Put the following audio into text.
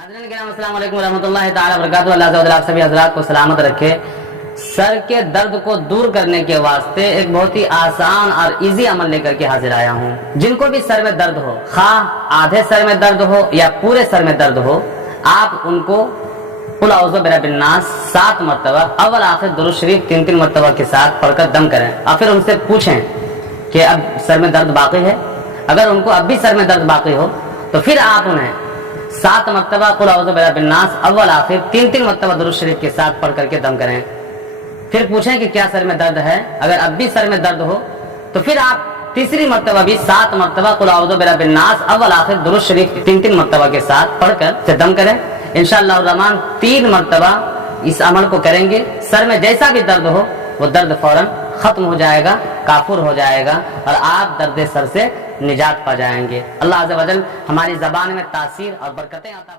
नाज़रीन किराम अस्सलाम वालेकुम रहमतुल्लाहि ताला बरकातहू। अल्लाह ताला आप सभी हज़रात को सलामत रखे। सर के दर्द को दूर करने के वास्ते एक बहुत ही आसान और इजी अमल लेकर के हाजिर आया हूँ। जिनको भी सर में दर्द हो, खा आधे सर में दर्द हो या पूरे सर में दर्द हो, आप उनको कुल औज़ु बिरब्बिन नास 7 मरतबा अव्वल आखिर दुरूद शरीफ 3-3 मरतबा के साथ पढ़कर दम करें और फिर उनसे पूछें कि अब सर में दर्द बाकी है। अगर उनको अब भी सर में दर्द बाकी हो तो फिर आप उन्हें 7 मरतबा कुल औज़ु बिरब्बिन नास अव्वल आखिर 3-3 मरतबा दुरूद शरीफ के साथ पढ़ करके दम करें। फिर पूछें कि क्या सर में दर्द है। अगर अब भी सर में दर्द हो तो फिर आप तीसरी मरतबा भी 7 मरतबा कुल औज़ु बिरब्बिन नास अव्वल आखिर दुरूद शरीफ 3-3 मरतबा के साथ पढ़कर से दम करें। इंशाअल्लाह रहमान 3 मरतबा इस अमल को करेंगे, सर में जैसा भी दर्द हो वो दर्द फौरन खत्म हो जाएगा, काफुर हो जाएगा और आप दर्द सर से निजात पा जाएंगे। अल्लाह अज़्ज़ा वजल हमारी ज़बान में तासीर और बरकतें अता